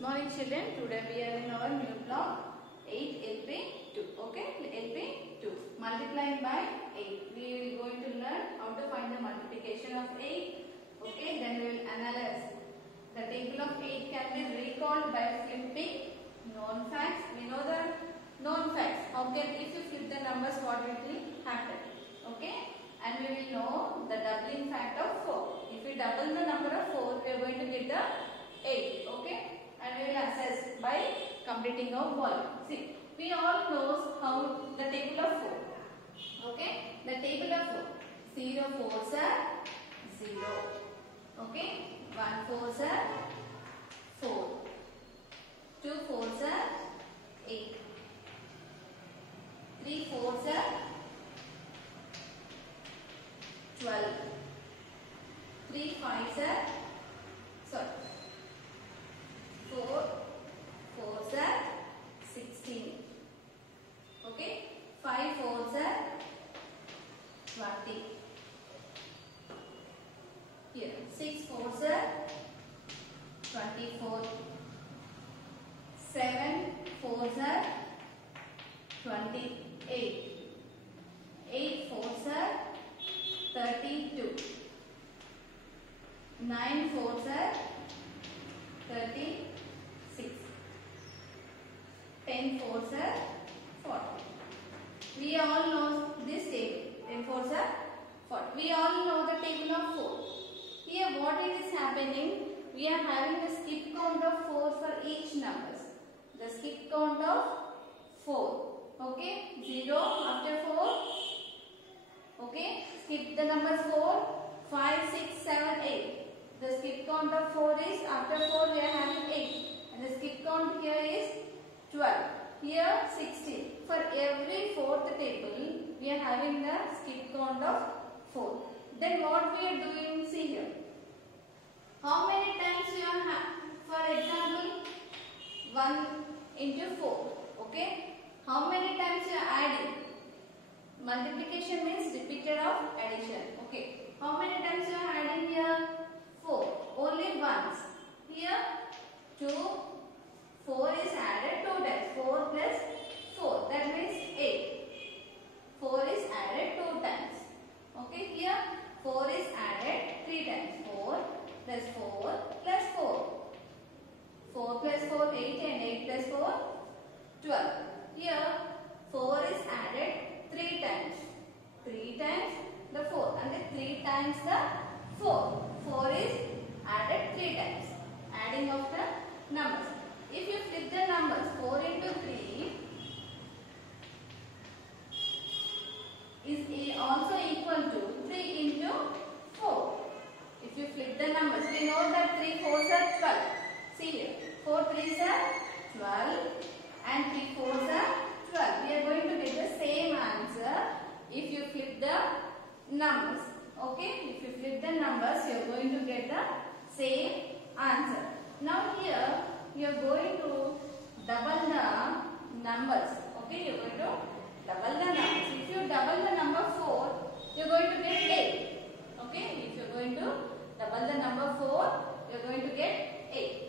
Good morning children. Today we are in our new block 8 LP2. Okay, LP2. Multiplying by 8. We will going to learn how to find the multiplication of 8. Okay, then we will analyze. The table of 8 can be recalled by flipping known facts. We know the known facts. How can, if you flip the numbers, what will happen? Okay, and we will know the doubling fact of 4. If we double the number of 4, we are going to get the 8. Okay, and we will assess by completing our volume. See, we all know how the table of 4. Okay, the table of 4. 0 4s are 0. Okay, 1 4s are 4. 2 4s are 8. 3 4s are 12. 3 5s are 4 4s are 16. Okay, 5 4s are 20. Here 6 4s are 24. 7 4s are 28. 8 4s are 32. 9 4s are 36. 10 4s are 40. We all know this table. 10 4s are 40. We all know the table of 4. Here what it is happening, we are having the skip count of 4 for each numbers. The skip count of 4. Okay, 0 after 4. Okay, skip the number 4, 5, 6, 7, 8. The skip count of 4 is, after 4 we are having 8. And the skip count here is 12. Here 16. For every fourth table, we are having the skip count of 4. Then what we are doing, see here. How many times you are for example, 1 into 4. Okay. How many times you are adding? Multiplication means repeated of addition. Okay. How many times you are adding here? 4. Only once. Here 2, 4 is added 2 times. 4 plus 4. That means 8. 4 is added 2 times. Okay. Here 4 is added 3 times. 4 plus 4 plus 4. 4 plus 4, 8 and 8 plus 4, 12. Here 4 is added 3 times. 3 times the 4 and 3 times the 4. 4 is added 3 times. Adding of the numbers. If you flip the numbers, 4 into 3 is also equal to 3 into 4. If you flip the numbers, we know that 3 4s are 12. See here, 4 3s are 12 and 3 4s are 12. We are going to get the same answer if you flip the numbers. Okay, if you flip the numbers, you are going to get the same answer. Now here, you are going to double the numbers. Okay, you are going to double the numbers. If you double the number 4, you are going to get 8. Okay, if you are going to double the number 4, you are going to get 8.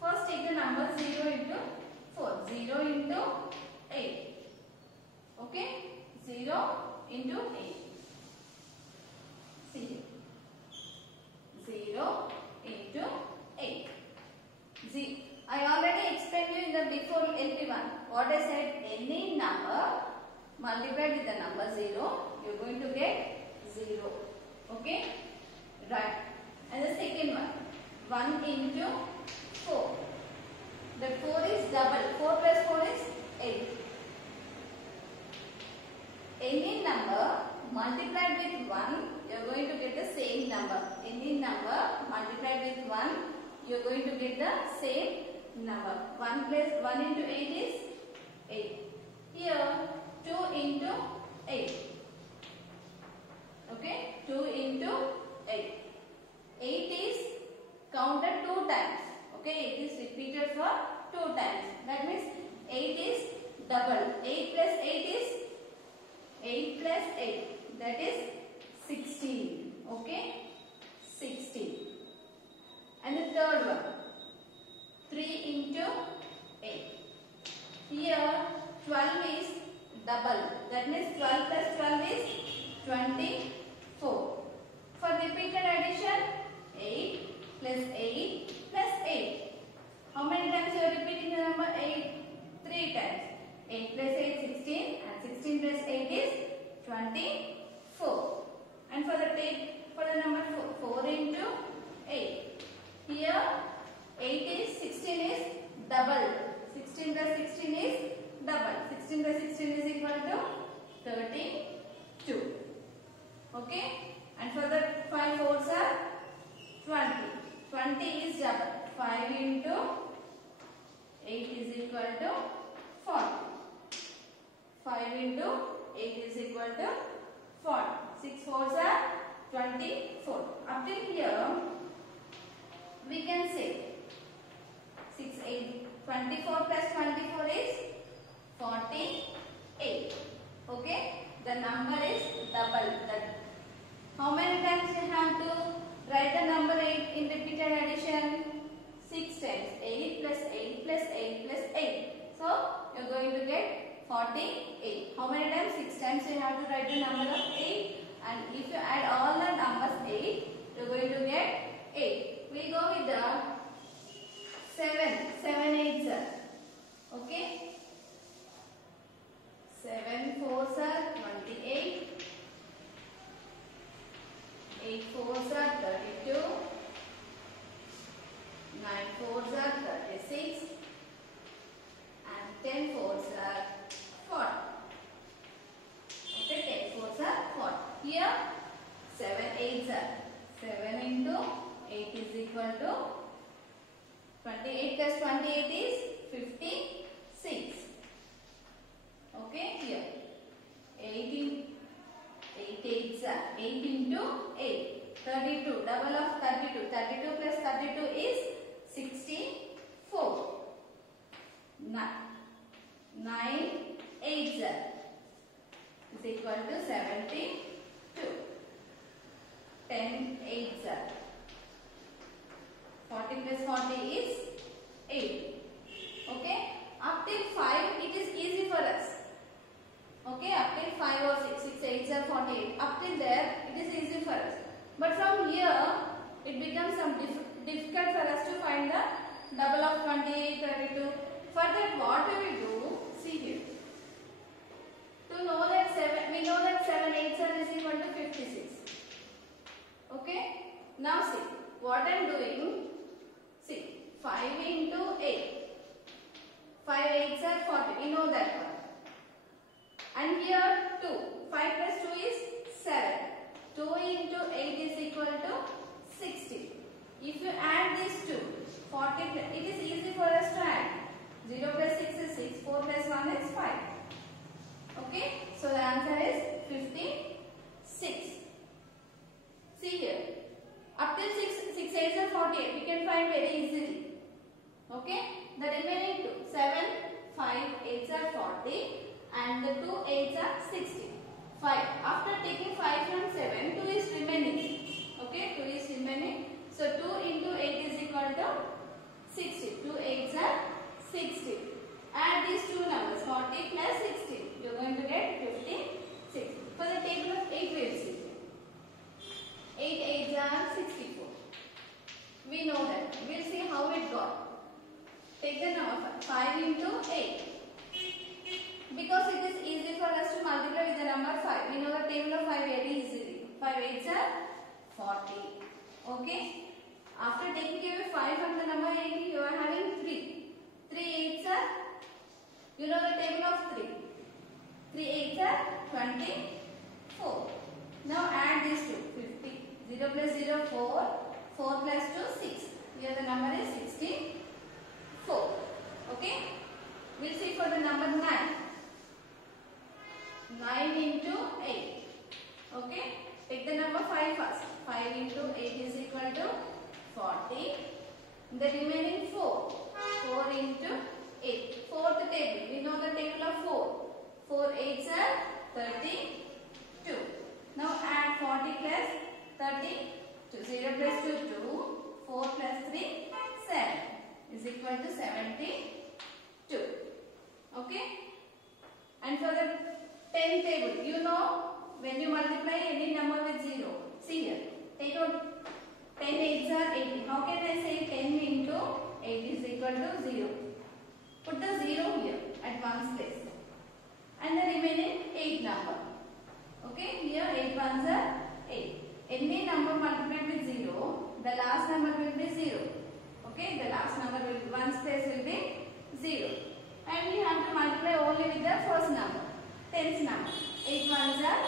First take the number 0 into 4. 0 into 8. Okay, 0 into 8. See, 0 into 8. I already explained you in the before LP1. What I said, any number multiplied with the number 0, you are going to get 0. Okay, right. And the second one, 1 into 4. The 4 is double. 4 plus 4 is 8. Any number multiplied with 1, you are going to get the same number. Any number multiplied with 1, you are going to get the same number. 1 plus 1 into 8 is 8. Here 2 into 8. Okay, 2 into 8. 8 is counted 2 times. Okay, it is repeated for 2 times. That means 8 is double. 8 plus 8 is 8 plus 8. That is 16. Okay, 16. And the third one, 3 into 8 is 16 is double. 16 plus 16 is double. 16 plus 16 is equal to 32. Okay. And for the 5 fours are 20. 20 is double. 5 into 8 is equal to 40. 5 into 8 is equal to 40. 6 fours are 24. Up till here, we can say 6, 8, 24 plus 24 is 48. Okay? The number is double. How many times you have to write the number 8 in repeated addition? 6 times. 8 plus 8 plus 8 plus 8. So, you are going to get 48. How many times? 6 times you have to write the number of 8. And if you add all the numbers 8, you are going to get 8. We go with the 7. 7 8s are. Okay? 7 4s are 28. 8 4s are 32. 9 4s are 36. And 10 4s are 40. Okay, 10 4s are 40. Here 7 8s are. 7 into 8 is equal to 28 plus 28 is 56. Okay, here 8 8s are 8 into 8. 32. Double of 32. 32 plus 32 is 64. 9 8s are is equal to 72. 10 8s are. 40 plus 40 is 8. Okay. Up till 5 it is easy for us. Okay. Up till 5 or 6. 6 8s are 48. Up till there it is easy for us. But from here it becomes some difficult for us to find the double of 28, 32. For that what we will do? See here. To know that 7, we know that 7 8s are is equal to 56. Okay. Now see what I am doing. See 5 into 8. 5 8s are 40. We know that one. And here 2. 5 plus 2 is 7. 2 into 8 is equal to 60. If you add these two, 40, it is easy for us to add. 0 plus 6 is 6. 4 plus 1 is 5. Okay. So the answer is 56. See here. Up till 6 8s are 48. We can find very easily. Okay. The remaining 2. 7, 5 8s are 40. And the 2 8s are 60. 5. After taking 5 from 7, 2 is remaining. Okay, 2 is remaining. So 2 into 8 is equal to 60. 2 8s are 60. Add these two numbers, 40 plus 60. You are going to get 56. For the table of 8 we will see. 8 8s are 64. We know that. We will see how it got. Take the number 5 into 8. Because it is easy for us to multiply with the number 5. We know the table of 5 very easily. 5 8s are 40. Okay. After taking away 5 from the number 80, you are having 3. 3 8s are, you know the table of 3. 3 8s are 24. Now add these two. 50. 0 plus 0 4. 4 plus 2 6. Here the number is 64. Okay. We will see for the number 9. 9 into 8. Okay. Take the number 5 first. 5 into 8 is equal to 40. The remaining 4. 4 into 8. Fourth table. We know the table of 4. 4 8s are 32. Now add 40 plus 32. 0 plus 2 2. 4 plus 3 7 is equal to 72. Okay. And for the 10 table, you know when you multiply any number with 0. See here. Take out 10 8s are 80. How can I say 10 into 8 is equal to 0? Put the 0 here at one's place. And the remaining 8 number. Okay. Here 8 ones are 8. Any number multiplied with 0, the last number will be 0. Okay. The last 0. And we have to multiply only with the first number, tens number. 8 ones are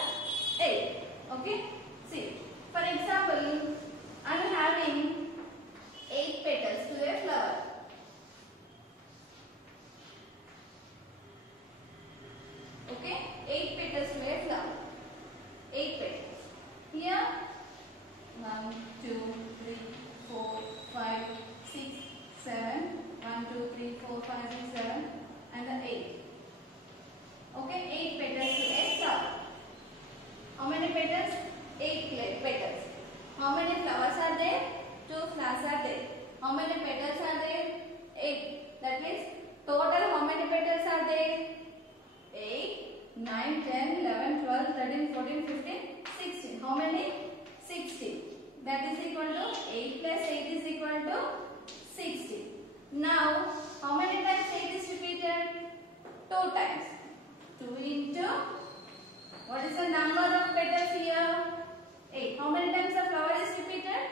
8. Okay. See, for example, I am having 8 petals to a flower. Okay, 8 petals to a flower. 8 petals. Here, 1, 2, 3, 4, 5, 6, 7. 1, 2, 3, 4, 5, 6, 7, and the 8. Okay, 8 petals to a flower. How many petals? 8 petals. How many flowers are there? 2 flowers are there. How many petals are there? 8. That means total how many petals are there? 8, 9, 10, 11, 12, 13, 14, 15, 16. How many? 16. That is equal to 8 plus 8 is equal to 16. Now, how many times 8 is repeated? 2 times. 2 into, what is the number of petals here? 8. How many times the flower is repeated?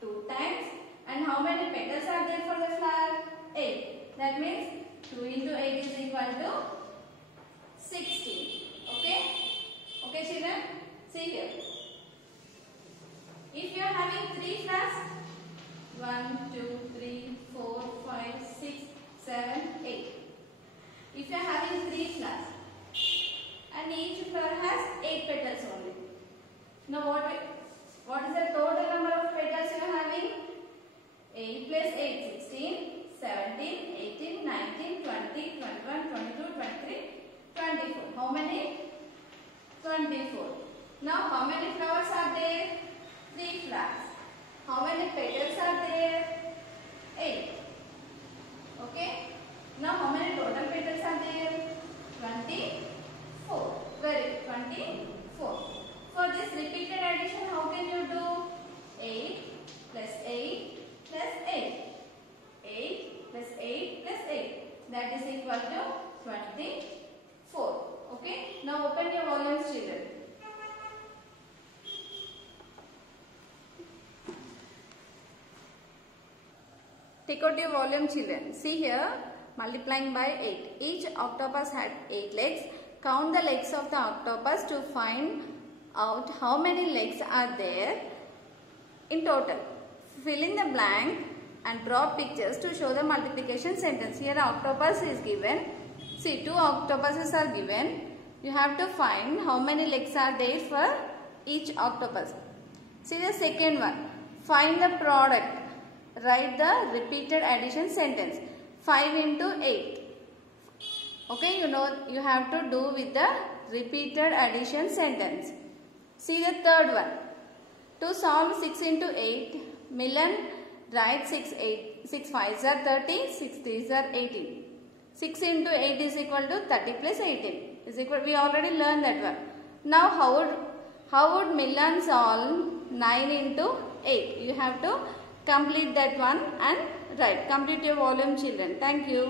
2 times. And how many petals are there for the flower? 8. That means 2 into 8 is equal to 16. Okay? Okay, children? See here. If you are having 3 flowers, 1, 2, 3, 4, 5, 6, 7, 8. If you are having 3 flowers and each flower has 8 petals only. Now what is the total number of petals you are having? 8 plus 8, 16, 17, 18, 19, 20, 21, 22, 23, 24. How many? 24. Now how many flowers are there? 3 flowers. How many petals are there? 8. Okay. Now how many total petals are there? 24. Very good. 24. For this repeated addition, how can you do? 8 plus 8 plus 8. 8 plus 8 plus 8. That is equal to 24. Okay. Now open your volumes, children. Take out your volume, children. See here, multiplying by 8. Each octopus had 8 legs. Count the legs of the octopus to find out how many legs are there in total. Fill in the blank and draw pictures to show the multiplication sentence. Here octopus is given. See, 2 octopuses are given. You have to find how many legs are there for each octopus. See the second one. Find the product. Write the repeated addition sentence. 5 into 8. Okay, you have to do with the repeated addition sentence. See the third one. To solve 6 into 8, Milan write 6 5s are 30, 6 3s are 18. 6 into 8 is equal to 30 plus 18. Is equal. We already learned that one. Now how would Milan solve 9 into 8? You have to complete that one and write. Complete your volume, children. Thank you.